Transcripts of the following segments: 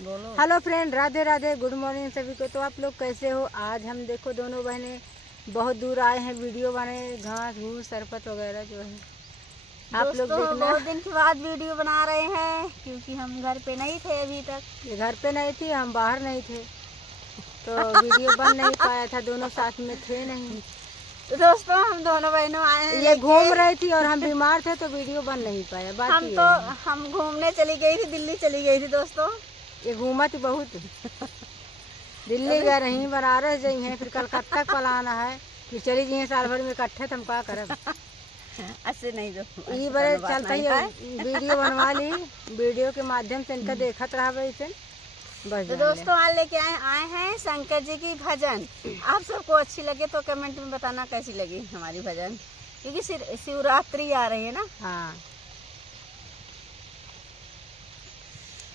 बोलो। Hello friend, Radhe Radhe, good morning सभी को। तो आप लोग कैसे हो? आज हम देखो दोनों बहनें बहुत दूर आए हैं वीडियो बनाने, घास घूस सरपत वगैरह जो है आप लोग दोस्तों देखना। बहुत दिन के बाद वीडियो बना रहे हैं क्योंकि हम घर पे नहीं थे अभी तक। ये घर पे नहीं थी, हम बाहर नहीं थे, तो वीडियो बन नहीं पाया था, दोनों साथ में थे नहीं। तो दोस्तों हम दोनों बहनों आए हैं। ये घूम रही थी और हम बीमार थे तो वीडियो बन नहीं पाया। बाकी हम घूमने चली गई थी, दिल्ली चली गई थी दोस्तों। ये घूमा थी बहुत दिल्ली गए रही, बनारस गई हैं, फिर कलकत्ता पलाना है, फिर चली गई हैं साल भर में इकट्ठे। हम क्या करब ऐसे नहीं दो ये बड़े चलता ही वीडियो बनवा ली, वीडियो के माध्यम से इनका देखत रहा वैसे बस। तो दोस्तों आज लेके आए हैं शंकर जी की भजन। आप सबको अच्छी लगे तो कमेंट में बताना कैसी लगी हमारी भजन, क्योंकि शिवरात्रि आ रही है ना। हाँ।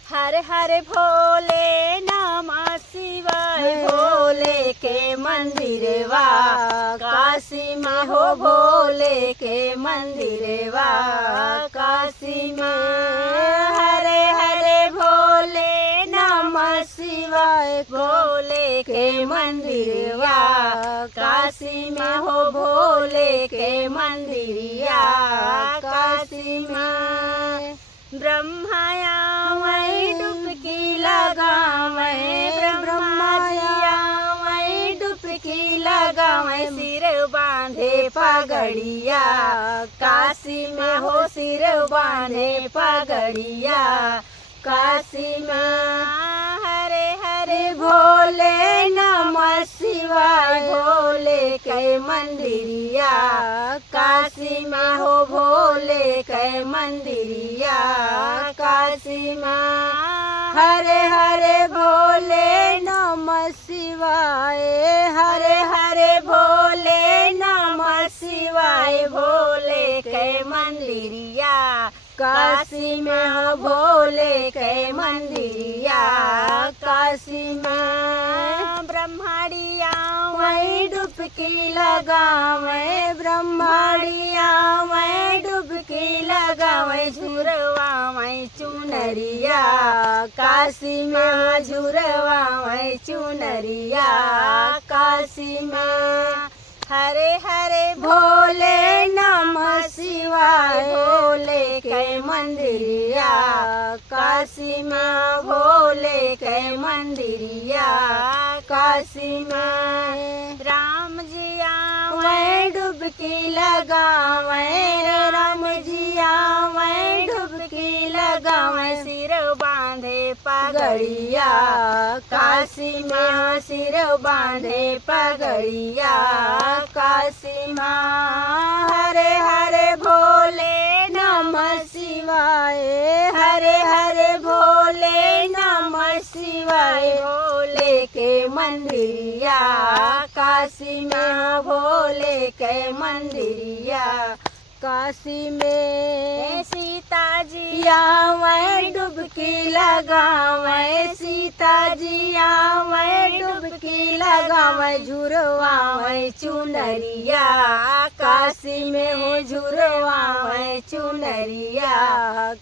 हरे हरे भोले नमः शिवाय, भोले के मंदिरवा काशी में हो, भोले के मंदिरवा काशी में। हरे हरे भोले नमः शिवाय, भोले के मंदिरवा काशी में हो, भोले के मंदिरिया काशी में। ब्रह्माया वही डुबकी लगावे, ब्रह्माया वही डुबकी लगावे, सिर बांधे पगड़िया काशी में हो, सिर बांधे पगड़िया काशी में। हरे हरे भोले नमः शिवाय, भोले के मंदिरिया काशी में हो, भोले के मंदिरिया काशी में। हरे हरे भोले नमः शिवाय, हरे हरे भोले नमः शिवाय, भोले के मंदिरिया काशी में हो, भोले के मंदिरिया काशी में। ब्रह्मड़िया वही डुबकी लगावे, ब्रह्मड़िया वही डुबकी लगावे, झुरवा वही चुनरिया काशी में, झुरवा वही चुनरिया काशी में। हरे हरे भोले नमः शिवाय, भोले के मंदिरिया काशी में, भोले के मंदिरिया काशी में। राम जी आवे डुबकी लगावे, राम जी आवे डुबकी लगावे, सिर बांधे पगड़िया काशी में, सिर बांधे पगड़िया काशी में। हरे हरे भोले नमः शिवाय, हरे हरे भोले नमः शिवाय, भोले के मंदिरिया काशी में, भोले के मंदिरिया काशी में। सीता जी आवे डुबकी लगावे, सीता जी आवे डुबकी लगावे, झुरवावे चुनरिया काशी में हो, झुरवावे चुनरिया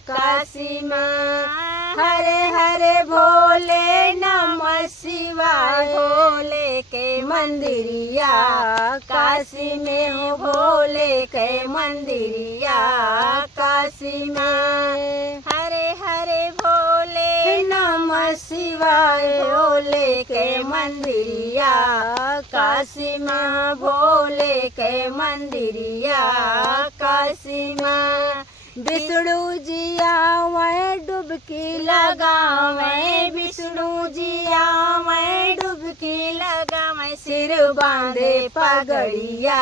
काशी में। हरे हरे भोले नमः शिवाय, भोले के मंदिरिया काशी में हो, भोले के मंदिरिया काशी में। हरे हरे भोले नमः शिवाय, भोले के मंदिरिया काशी में, भोले के मंदिरिया काशी में। विष्णु जी आवे डुबकी लगावे, विष्णु जी आवे डुबकी लगावे, सिर बांधे पगड़िया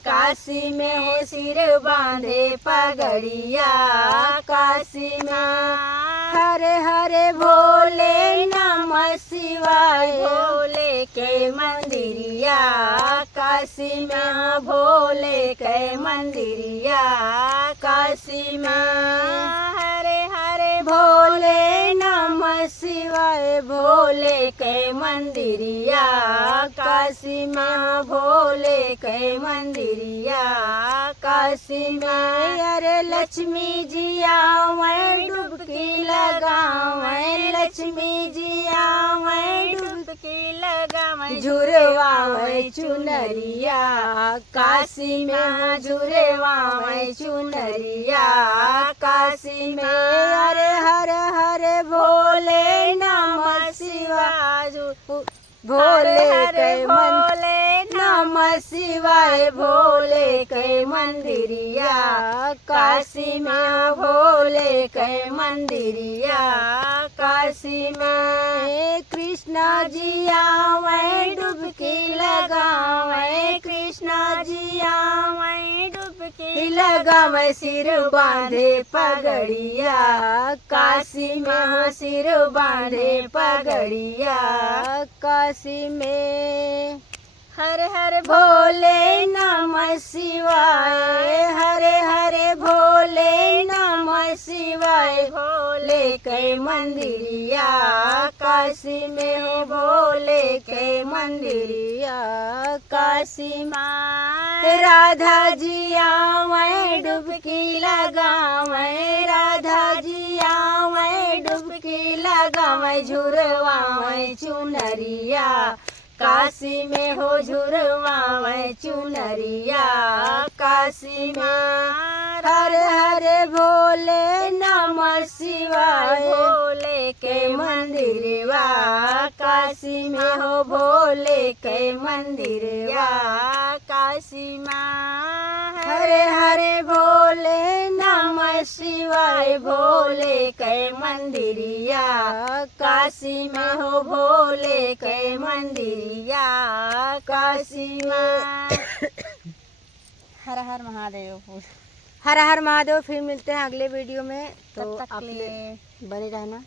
काशी में हो, सिर बांधे पगड़िया काशी में। हरे हरे भोले नमः शिवाय, भोले के मंदिरिया काशी में, भोले के मंदिरिया काशी में। हरे हरे भोले नमः शिवाय, भोले के मंदिरिया काशी में, भोले के मंदिरिया काशी में। अरे लक्ष्मी जी आवे लक्ष्मी जी आवे डुबकी लगावे झुरवावे चुनरिया, काशी में हो झुरवावे चुनरिया, काशी में हरे हरे हरे भोले नमः शिवाय, भोले के भोले नमः शिवाय, भोले के मंदिरिया, काशी में हो भोले के मंदिरिया, काशी में कृष्णा जी आवे डुबकी लगावे, कृष्णा जी आवे डुबकी लगावे, सिर बांधे पगड़िया, काशी में हो सिर बांधे पगड़िया, काशी में हर हर भोले नमः शिवाय, हरे हरे भोले नमः शिवाय, भोले के मंदिरिया, काशी में हो भोले के मंदिरिया, काशी माँ राधा जी आवे डुबकी लगावे, राधा जी आवे डुबकी लगावे, झुरवावे चुनरिया, काशी में हो झुरवावे चुनरिया, काशी में हर हरे भोले नमः शिवाय, भोले के मंदिरवा, काशी में हो भोले के मंदिरवा, काशी माँ हरे हरे भोले नमः शिवाय, भोले के मंदिरिया, काशी में हो भोले के मंदिरिया, काशी में हर हर महादेव। हर हर महादेव। फिर मिलते हैं अगले वीडियो में, तो तब तक आप के लिए बने रहना।